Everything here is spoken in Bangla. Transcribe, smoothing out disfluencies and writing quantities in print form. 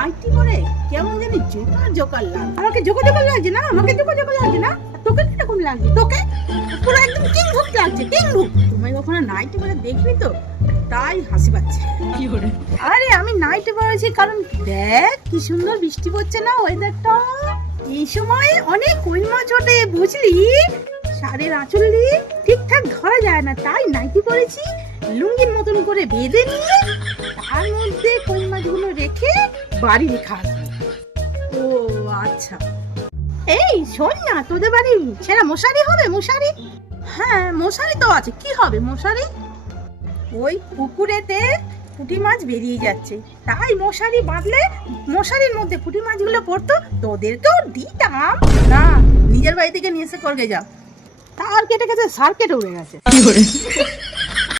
নাইটি পরে কেমন জানি জোকার জোকার লাগে। আমাকে জোকার জোকার লাগছে না, আমাকে জোকার জোকার লাগছে না। তোকে কিরকম লাগছে? তোকে পুরো একদম কিংভূত লাগছে, কিংভূত। তুমি কখনো নাইটি পরে দেখবি তো, তাই হাসি পাচ্ছে। কি করে? আরে আমি নাইটি পরেছি কারণ দেখ কি সুন্দর বৃষ্টি পড়ছে না, ওয়েদারটা। এই সময় অনেক কই মাছ ওঠে বুঝলি, সারের আঁচল দিয়ে ঠিকঠাক ধরা যায় না, তাই নাইটি পরেছি। লুঙ্গির মতন করে বেঁধে নিয়ে তার মধ্যে কই মাছগুলো রেখে বাড়ি রেখে আসবো। ও আচ্ছা, এই শোন না, তোদের বাড়ি সেরা মশারি হবে? মশারি? হ্যাঁ মশারি তো আছে, কি হবে মশারি? ওই পুকুরেতে পুঁটি মাছ বেরিয়ে যাচ্ছে, তাই মশারি বাঁধলে মশারির মধ্যে পুঁটি মাছগুলো পড়তো, তোদেরকেও দিতাম না। নিজের বাড়ি থেকে নিয়ে এসে করবে যাও। তার কেটে গেছে, সার কেটে উড়ে গেছে।